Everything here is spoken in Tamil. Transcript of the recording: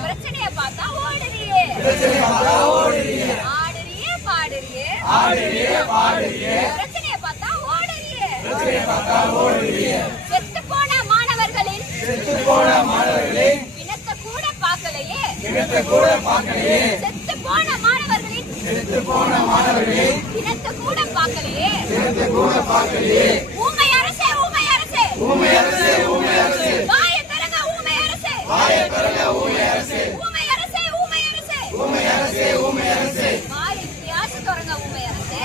பிரச்சனைய பார்த்தா ஓடுறியே ஆடுறியே பிரச்சனைய பார்த்தா ஓடுறியே செத்து போன மாணவர்களின் இனத்தை கூட பார்க்கலையே செத்து போன மாணவர்களின் இனத்தை கூட பார்க்கலையே ஊமை அரசே வாய தரங்க ஊமை அரசே வாய் வித்தியாசம் தரங்க ஊமை அரசே